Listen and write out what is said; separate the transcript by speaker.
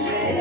Speaker 1: Yeah.